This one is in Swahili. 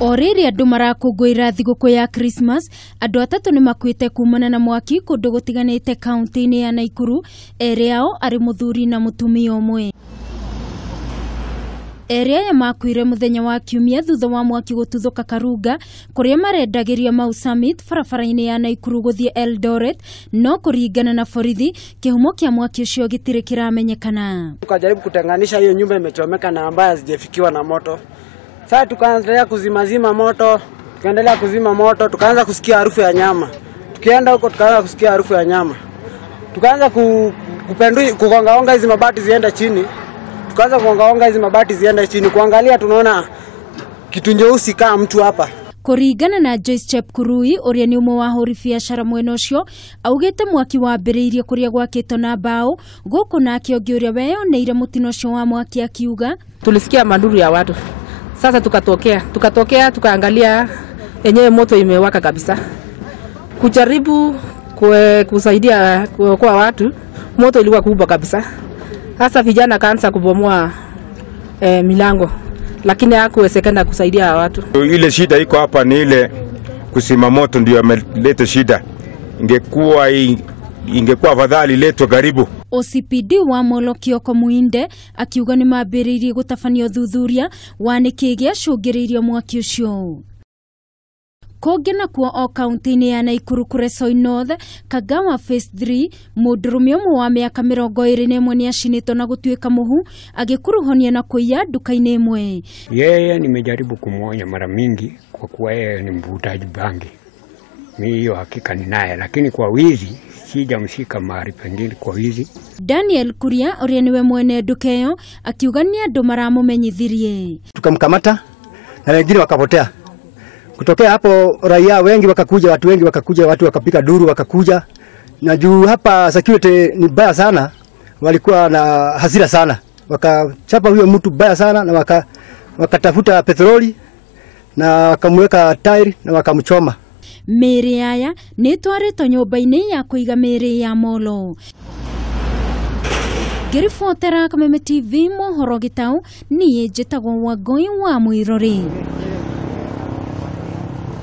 Oriri andu marakungwira thiguku ya Christmas, andu atatu nimakuite kumana na mwaki kundu gutiganite kaunti-ini ya Naikuru, eri ao ari muthuri na mutumia umwe. Eri aya makuire muthenya wa Kiumia thutha wa mwaki gututhuka Karunga, kuria marendagiria Mau Summit barabara-ini ya Naikuru guthie Eldoret, no kuringana na borithi kihumo kia mwaki ucio gitire kiramenyekana. Tukajaribu kutenganisha hiyo nyumba imechomeka na ambaye hazijafikiwa na moto. Sasa tukaendelea kuzima moto, tukaanza kusikia harufu ya nyama. Tukienda huko tukaanza kusikia harufu ya nyama. Tukaanza kugonga hizi mabati zienda chini. Kuangalia tunaona kitu nyeusi kama mtu hapa. Kuringana na Joyce Chepkurui uria ni umwe wa hori biashara mwena ucio, augite mwaki wambiriirie kuria gwakitwo na mbao guku nake ongi uria weyoneire mutino ucio wa mwaki akiuga tulisikia manduru ya watu. Sasa tukatokea tukaangalia yenyewe moto imewaka kabisa. Kujaribu kusaidia kwa watu, moto ilikuwa kubwa kabisa. Sasa vijana kaanza kubomoa milango, lakini hakuwezekana kusaidia watu. Ile shida iko hapa ni ile kusima moto ndio ameleta shida. Ingekuwa afadhali letwe karibu. OCPD wa Molo Kioko Muinde akiuga ni mambiriirie gutafanio thuthuria wa niki giacungiriirio mwaki ucio. Kogena kuo o kaunti-ini ya Naikuru Kuresoi North, Kagawa Phase 3, mudurume umwe wa miaka 21 ni acinitwo na gutuika muhu agikuruhonia na kuiya duka-ini imwe. Yeye nimejaribu kumuonya mara mingi kwa kuwa yeye ni mvutaji bangi. Mimi hiyo hakika ninaye, lakini kwa wizi sijamshika mahali pengine kwa wizi. Daniel Kuria uria niwe mwene duka iyo akiuga ni andu maramumenyithirie. Tukamkamata na wengine wakapotea. Kutokea hapo raia wengi wakakuja, watu wengi wakakuja, watu wakapika duru wakakuja. Na juu hapa security ni baya sana, walikuwa na hasira sana. Wakachapa huyo mtu baya sana na wakatafuta petroli na wakamweka tairi na wakamchoma. Meri aya ni twaritwo nyumba-ini ya kuiga meri ya Molo. Ngiribotera Kameme TV mohoro gitau ni njitagwo Wangui wa Mwirori.